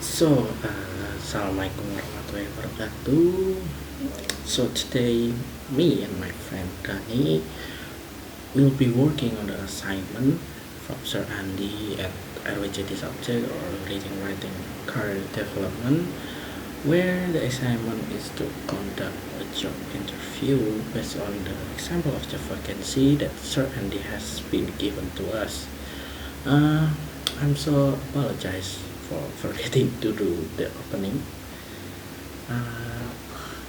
Assalamualaikum warahmatullahi wabarakatuh. So today, me and my friend Dani will be working on the assignment from Sir Andy at RWJT subject or reading writing career development, where the assignment is to conduct a job interview based on the example of job vacancy that Sir Andy has been given to us. Uh, I'm so apologize for forgetting to do the opening. Uh,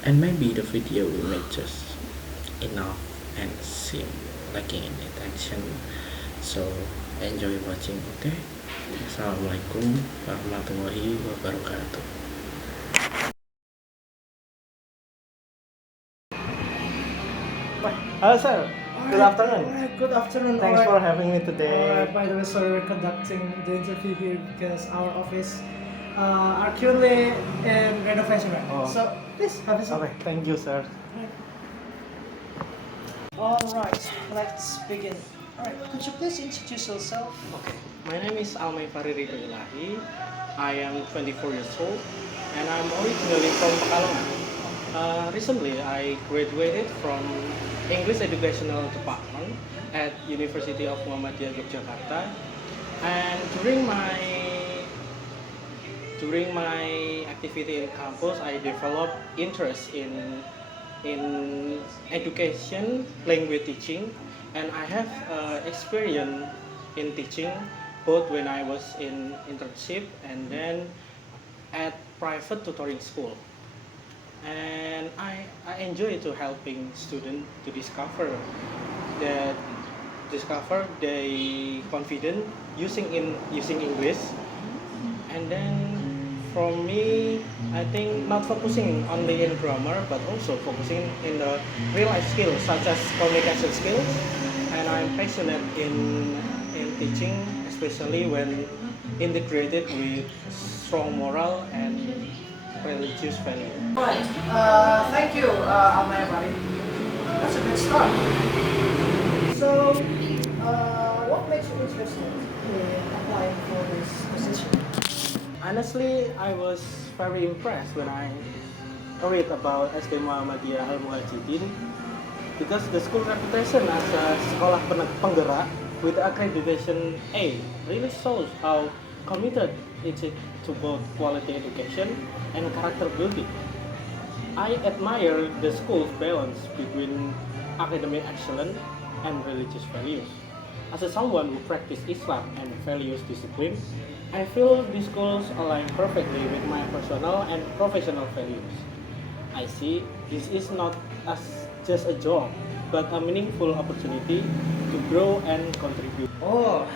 and maybe the video will make just enough and seem lacking in attention. So enjoy watching, okay? Assalamualaikum warahmatullahi wabarakatuh. Hello, sir. Good afternoon. Alright, good afternoon. Thanks for having me today. By the way, sorry we're conducting the interview here because our office are currently in renovation right now. Oh. So please have a seat. Okay, thank you, sir. Alright, let's begin. Alright, could you please introduce yourself? Okay, my name is Almay Faririto Ilahi. I am 24 years old and I'm originally from Pekalongan. Recently, I graduated from English Educational Department at University of Muhammadiyah Yogyakarta. And during my activity in campus, I developed interest in education, language teaching, and I have experience in teaching both when I was in internship and then at private tutoring school. And I enjoy to helping students to discover their confidence using English. And then from me, I think not focusing only in grammar but also focusing in the real life skills such as communication skills. And I'm passionate in teaching, especially when integrated with strong moral and religious value. Right. Thank you, Amaya Bari. That's a good start. So, what makes you interested in applying for this position? Honestly, I was very impressed when I read about SD Muhammadiyah Al Muwajjidin because the school reputation as a sekolah penggerak with accreditation A really shows how committed it is to both quality education and character building. I admire the school's balance between academic excellence and religious values. As someone who practices Islam and values discipline, I feel these schools align perfectly with my personal and professional values. I see this is not as just a job, but a meaningful opportunity to grow and contribute. Oh,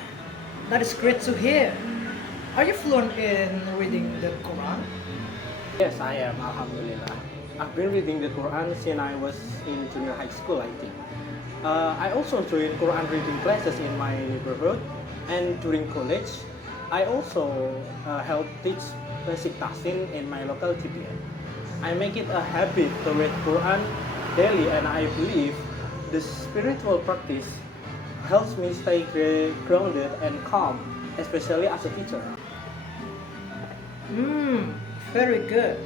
that is great to hear. Are you fluent in reading the Quran? Yes, I am, Alhamdulillah. I've been reading the Quran since I was in junior high school, I think. I also joined Quran reading classes in my neighborhood, and during college, I also help teach basic tahsin in my local GPN. I make it a habit to read Quran daily, and I believe the spiritual practice helps me stay grounded and calm, especially as a teacher. Very good.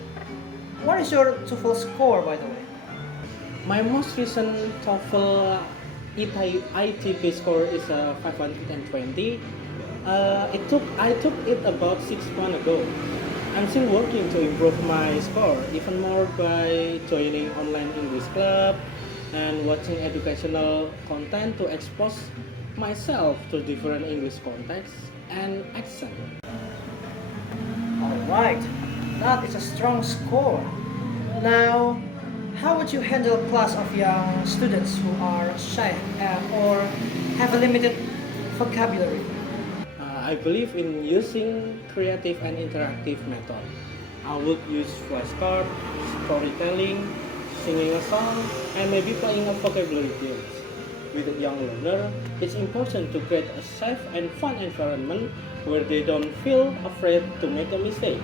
What is your TOEFL score, by the way? My most recent TOEFL ITP score is 520. I took it about 6 months ago. I'm still working to improve my score even more by joining online English club and watching educational content to expose myself to different English contexts and accent. Alright, that is a strong score. Now, how would you handle a class of young students who are shy or have a limited vocabulary? I believe in using creative and interactive method. I would use flashcards, storytelling, singing a song, and maybe playing a vocabulary games. With a young learner, it's important to create a safe and fun environment where they don't feel afraid to make a mistake.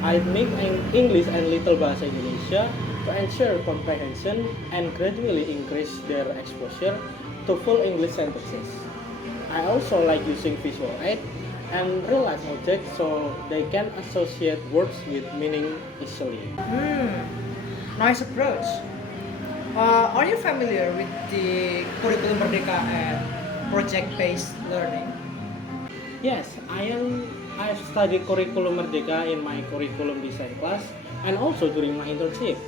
I make English and Little Bahasa Indonesia to ensure comprehension and gradually increase their exposure to full English sentences. I also like using visual aid and real-life objects so they can associate words with meaning easily. Nice approach. Are you familiar with the Curriculum Merdeka and project-based learning? Yes, I've studied Curriculum Merdeka in my curriculum design class and also during my internship.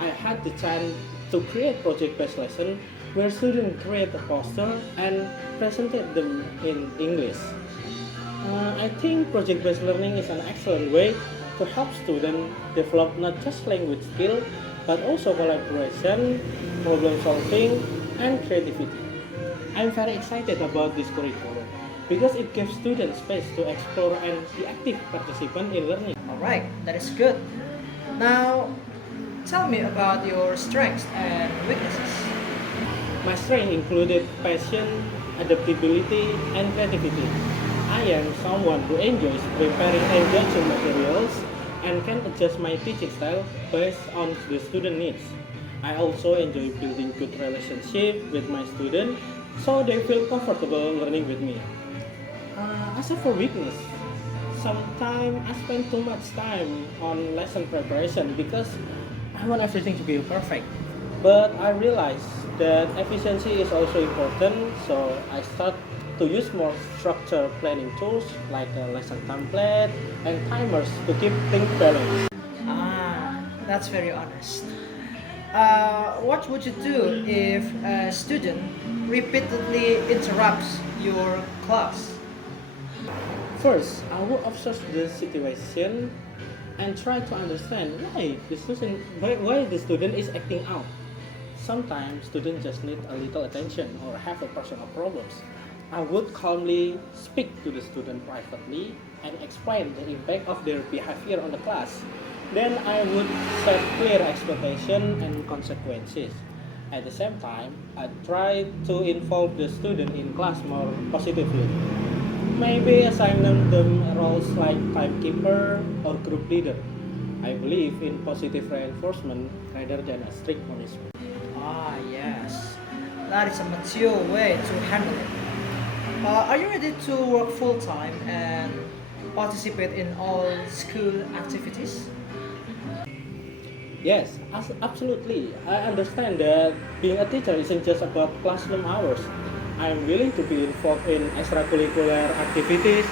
I had the chance to create project-based lesson where students create a poster and presented them in English. I think project-based learning is an excellent way to help students develop not just language skill but also collaboration, problem solving, and creativity. I'm very excited about this curriculum because it gives students space to explore and be active participant in learning. Alright, that is good. Now, tell me about your strengths and weaknesses. My strength included passion, adaptability, and creativity. I am someone who enjoys preparing and judging materials and can adjust my teaching style based on the student needs. I also enjoy building good relationship with my students so they feel comfortable learning with me. As for weakness, sometimes I spend too much time on lesson preparation because I want everything to be perfect. But I realize that efficiency is also important, so I start to use more structured planning tools like a lesson template and timers to keep things balanced. That's very honest. What would you do if a student repeatedly interrupts your class? First, I will observe the situation and try to understand why the student is acting out. Sometimes students just need a little attention or have a personal problems. I would calmly speak to the student privately and explain the impact of their behavior on the class. Then I would set clear expectations and consequences. At the same time, I try to involve the student in class more positively. Maybe assign them roles like timekeeper or group leader. I believe in positive reinforcement rather than a strict punishment. Yes. That is a mature way to handle it. Are you ready to work full time and participate in all school activities? Yes, absolutely. I understand that being a teacher isn't just about classroom hours. I'm willing to be involved in extracurricular activities,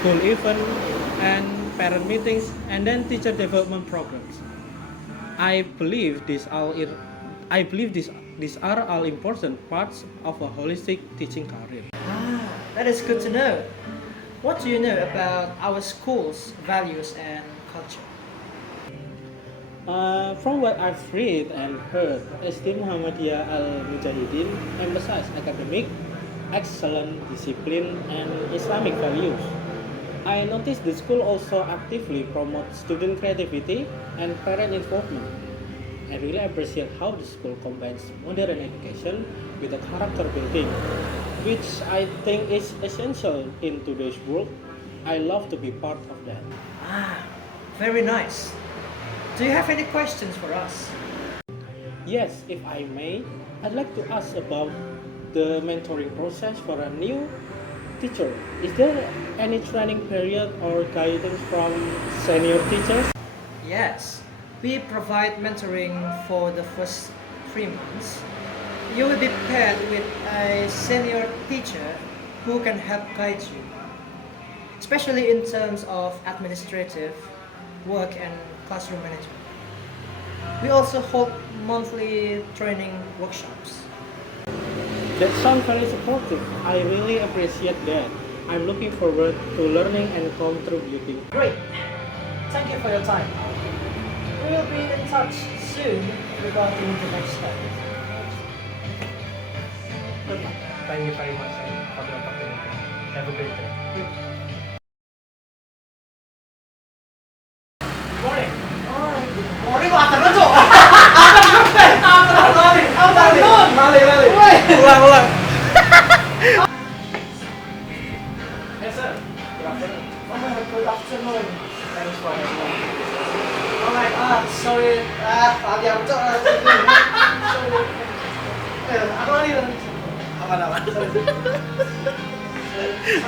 school events, and parent meetings, and then teacher development programs. I believe these are all important parts of a holistic teaching career. That is good to know. What do you know about our school's values and culture? From what I've read and heard, SD Muhammadiyah Al-Mujahidin emphasize academic, excellent discipline, and Islamic values. I noticed the school also actively promotes student creativity and parent involvement. I really appreciate how the school combines modern education with a character building, which I think is essential in today's world. I love to be part of that. Very nice. Do you have any questions for us? Yes, if I may, I'd like to ask about the mentoring process for a new teacher. Is there any training period or guidance from senior teachers? Yes, we provide mentoring for the first 3 months. You will be paired with a senior teacher who can help guide you, especially in terms of administrative work and classroom management. We also hold monthly training workshops. That sounds very supportive. I really appreciate that. I'm looking forward to learning and contributing. Great! Thank you for your time. We will be in touch soon regarding the next step. Good luck. Thank you very much for the opportunity. Have a great day. Morning. Morning kok antar cok. Antar Lali. Ulang. Yes sir. Good afternoon. Good afternoon. Thanks for having me. Alright, sorry. Tadi aku cok. Sorry. Aku lari. Aman.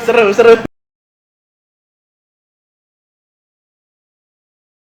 Seru.